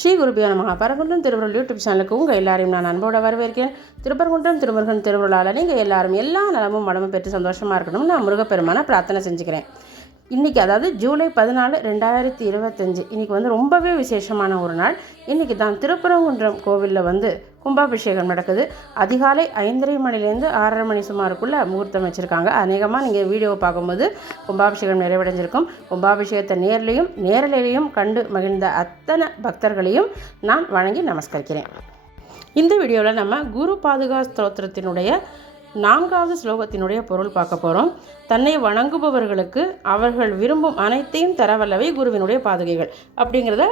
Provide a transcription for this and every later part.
ஸ்ரீ குருபியோ நமஹ. பரங்குன்றம் திருவருள் யூடியூப் சேனலுக்கு உங்கள் எல்லாரையும் நான் அன்போடு வரவேற்கிறேன். திருப்பரங்குன்றம் திருமுருகன் திருவருளால் நீங்கள் எல்லாரும் எல்லா நலமும் வளமும் பெற்று சந்தோஷமாக இருக்கணும்னு நான் முருகப்பெருமான பிரார்த்தனை செஞ்சுக்கிறேன். இன்றைக்கி அதாவது ஜூலை 14, 2025 இன்றைக்கி ரொம்பவே விசேஷமான ஒரு நாள். இன்றைக்கி தான் திருப்பரங்குன்றம் கோவிலில் கும்பாபிஷேகம் நடக்குது. அதிகாலை 5:30 மணிலேருந்து 6:30 மணி சுமாருக்குள்ளே முகூர்த்தம் வச்சுருக்காங்க. அநேகமாக நீங்கள் வீடியோவை பார்க்கும்போது கும்பாபிஷேகம் நிறைவடைஞ்சிருக்கும். கும்பாபிஷேகத்தை நேரலையும் கண்டு மகிழ்ந்த அத்தனை பக்தர்களையும் நான் வணங்கி நமஸ்கரிக்கிறேன். இந்த வீடியோவில் நம்ம குரு பாதுகா ஸ்தோத்திரத்தினுடைய 4வது ஸ்லோகத்தினுடைய பொருள் பார்க்க போகிறோம். தன்னை வணங்குபவர்களுக்கு அவர்கள் விரும்பும் அனைத்தையும் தரவல்லவை குருவினுடைய பாதுகைகள் அப்படிங்கிறத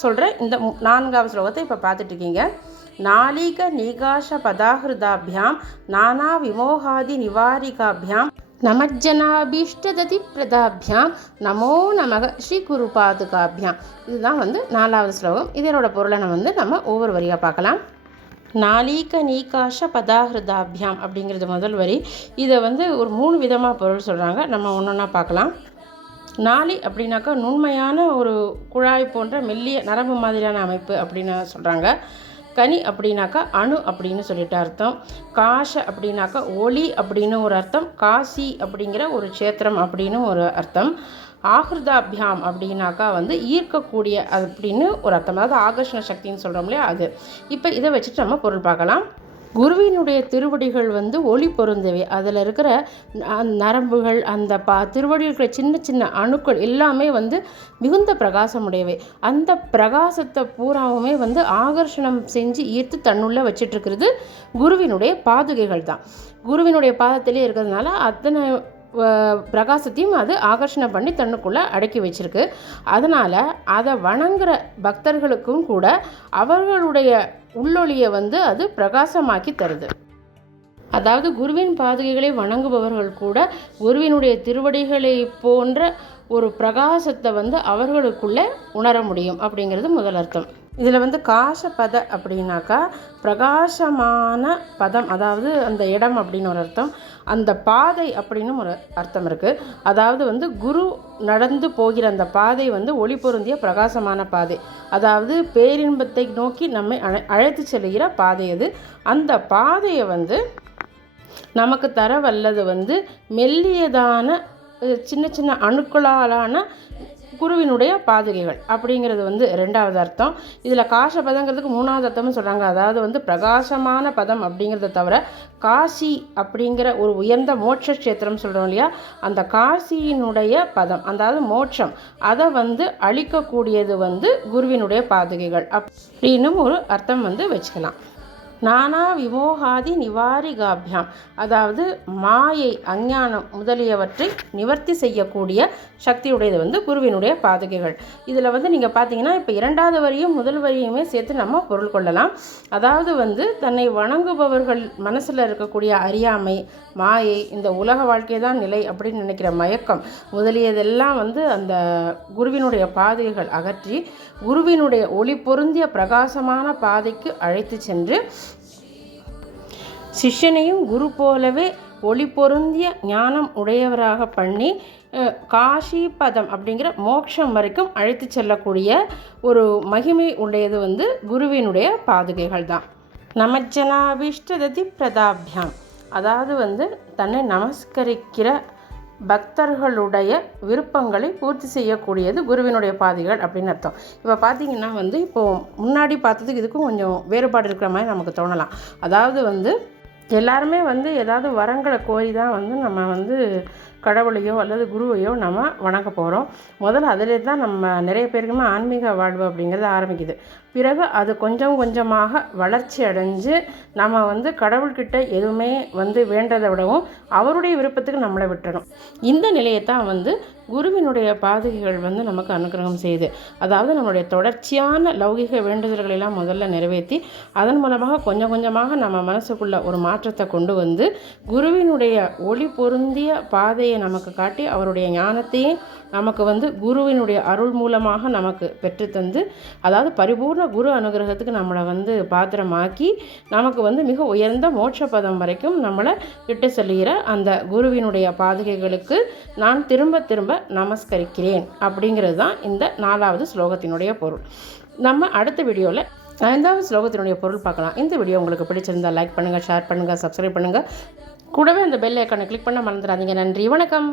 சொல்கிற இந்த 4வது ஸ்லோகத்தை இப்போ பார்த்துட்ருக்கீங்க. நாளிக நிகாஷ பதாஹிருதாபியாம் நானா விமோகாதி நிவாரிகாபியாம் நமஜ்ஜனாபீஷ்டததி பிரதாபியாம் நமோ நமக ஸ்ரீ குரு பாதுகாபியாம். இதுதான் 4வது ஸ்லோகம். இதனோட பொருளை நம்ம ஒவ்வொரு வரியாக பார்க்கலாம். நாளிக நீகாஷ பதாஹிருதாபியாம் அப்படிங்கிறது முதல் வரி. இதை ஒரு 3 விதமாக பொருள் சொல்கிறாங்க. நம்ம ஒன்றா பார்க்கலாம். நாளி அப்படின்னாக்கா நுண்மையான ஒரு குழாய் போன்ற மெல்லிய நரம்பு மாதிரியான அமைப்பு அப்படின்னு சொல்கிறாங்க. கனி அப்படின்னாக்கா அணு அப்படின்னு சொல்லிட்டு அர்த்தம். காஷ அப்படின்னாக்கா ஒளி அப்படின்னு ஒரு அர்த்தம். காசி அப்படிங்கிற ஒரு க்ஷேத்திரம் அப்படின்னு ஒரு அர்த்தம். ஆஹிருதாபியாம் அப்படின்னாக்கா ஈர்க்கக்கூடிய அப்படின்னு ஒரு அர்த்தம். அதாவது ஆகர்ஷண சக்தின்னு சொல்கிறோம் இல்லையா, அது. இப்போ இதை வச்சுட்டு நம்ம பொருள் பார்க்கலாம். குருவினுடைய திருவடிகள் ஒளி பொருந்தவை. அதில் இருக்கிற நரம்புகள், அந்த திருவடியில் இருக்கிற சின்ன சின்ன அணுக்கள் எல்லாமே மிகுந்த பிரகாசமுடையவை. அந்த பிரகாசத்தை பூராவுமே ஆகர்ஷணம் செஞ்சு ஈர்த்து தன்னுள்ள வச்சிட்ருக்கிறது குருவினுடைய பாதுகைகள் தான். குருவினுடைய பாதத்திலே இருக்கிறதுனால அத்தனை பிரகாசத்தையும் அது ஆகர்ஷணம் பண்ணி தன்னுக்குள்ளே அடக்கி வச்சிருக்கு. அதனால் அதை வணங்குற பக்தர்களுக்கும் கூட அவர்களுடைய உள்ளொளியை அது பிரகாசமாக்கி தருது. அதாவது குருவின் பாதுகைகளை வணங்குபவர்கள் கூட குருவினுடைய திருவடிகளை போன்ற ஒரு பிரகாசத்தை அவர்களுக்குள்ளே உணர முடியும் அப்படிங்கிறது முதல் அர்த்தம். இதில் காசபத அப்படின்னாக்கா பிரகாசமான பதம், அதாவது அந்த இடம் அப்படின்னு ஒரு அர்த்தம். அந்த பாதை அப்படின்னு ஒரு அர்த்தம் இருக்குது. அதாவது குரு நடந்து போகிற அந்த பாதை ஒளி பொருந்திய பிரகாசமான பாதை. அதாவது பேரின்பத்தை நோக்கி நம்மை அழைத்து செல்கிற பாதை அது. அந்த பாதையை நமக்கு தர வல்லது மெல்லியதான சின்ன சின்ன அணுக்களாலான குருவினுடைய பாதுகைகள் அப்படிங்கிறது 2வது அர்த்தம். இதில் காஷ பதங்கிறதுக்கு 3வது அர்த்தம்னு சொல்கிறாங்க. அதாவது பிரகாசமான பதம் அப்படிங்கிறத தவிர காசி அப்படிங்கிற ஒரு உயர்ந்த மோட்ச க்ஷேத்திரம் சொல்கிறோம் இல்லையா, அந்த காசியினுடைய பதம், அதாவது மோட்சம், அதை அளிக்கக்கூடியது குருவினுடைய பாதுகைகள் அப்படின்னும் ஒரு அர்த்தம் வச்சுக்கலாம். நானா விமோகாதி நிவாரிகாபியாம், அதாவது மாயை, அஞ்ஞானம் முதலியவற்றை நிவர்த்தி செய்யக்கூடிய சக்தியுடையது குருவினுடைய பாதுகைகள். இதில் நீங்கள் பார்த்தீங்கன்னா இப்போ 2வது வரியும் முதல் வரியுமே சேர்த்து நம்ம பொருள் கொள்ளலாம். அதாவது தன்னை வணங்குபவர்கள் மனசில் இருக்கக்கூடிய அறியாமை, மாயை, இந்த உலக வாழ்க்கை தான் நிலை அப்படின்னு நினைக்கிற மயக்கம் முதலியதெல்லாம் அந்த குருவினுடைய பாதுகைகள் அகற்றி குருவினுடைய ஒளி பொருந்திய பிரகாசமான பாதைக்கு அழைத்து சென்று சிஷ்யனையும் குரு போலவே ஒளி பொருந்திய ஞானம் உடையவராக பண்ணி காஷி பதம் அப்படிங்கிற மோட்சம் வரைக்கும் அழைத்து செல்லக்கூடிய ஒரு மகிமை உடையது குருவினுடைய பாதுகைகள் தான். நமஜ்ஜனாபீஷ்டததி பிரதாபியாம், அதாவது தன்னை நமஸ்கரிக்கிற பக்தர்களுடைய விருப்பங்களை பூர்த்தி செய்யக்கூடியது குருவினுடைய பாதைகள் அப்படின்னு அர்த்தம். இப்போ பார்த்தீங்கன்னா இப்போது முன்னாடி பார்த்ததுக்கு இதுக்கும் கொஞ்சம் வேறுபாடு இருக்கிற மாதிரி நமக்கு தோணலாம். அதாவது எல்லாருமே ஏதாவது வரங்களை கோரி தான் நம்ம கடவுளையோ அல்லது குருவையோ நம்ம வணங்க போகிறோம். முதல்ல அதிலே தான் நம்ம நிறைய பேருக்குமே ஆன்மீக வாழ்வு அப்படிங்கிறது ஆரம்பிக்குது. பிறகு அது கொஞ்சம் கொஞ்சமாக வளர்ச்சி அடைஞ்சு நம்ம கடவுள்கிட்ட எதுவுமே வேண்டதை விடவும் அவருடைய விருப்பத்துக்கு நம்மளை விட்டுறோம். இந்த நிலையை தான் குருவினுடைய பாதுகைகள் நமக்கு அனுகிரகம் செய்யுது. அதாவது நம்மளுடைய தொடர்ச்சியான லௌகிக வேண்டுதல்களெல்லாம் முதல்ல நிறைவேற்றி அதன் மூலமாக கொஞ்சம் கொஞ்சமாக நம்ம மனசுக்குள்ள ஒரு மாற்றத்தை கொண்டு குருவினுடைய ஒளி பொருந்திய பாதையை நமக்கு காட்டி அவருடைய ஞானத்தையும் நமக்கு குருவினுடைய அருள் மூலமாக நமக்கு பெற்றுத்தந்து, அதாவது பரிபூர்ண குரு அனுகிரகத்துக்கு நம்மளை பாத்திரமாக்கி நமக்கு மிக உயர்ந்த மோட்ச பதம் வரைக்கும் நம்மளை இட்டு செல்கிற அந்த குருவினுடைய பாதுகைகளுக்கு நான் திரும்ப திரும்ப நமஸ்கரிக்கிறேன் அப்படிங்கிறது தான் இந்த 4வது ஸ்லோகத்தினுடைய பொருள். நம்ம அடுத்த வீடியோவில் 5வது ஸ்லோகத்தினுடைய பொருள் பார்க்கலாம். இந்த வீடியோ உங்களுக்கு பிடிச்சிருந்தால் லைக் பண்ணுங்கள், ஷேர் பண்ணுங்கள், சப்ஸ்கிரைப் பண்ணுங்கள். கூடவே அந்த பெல் ஐக்கானை கிளிக் பண்ண மறந்துடாதீங்க. நன்றி, வணக்கம்.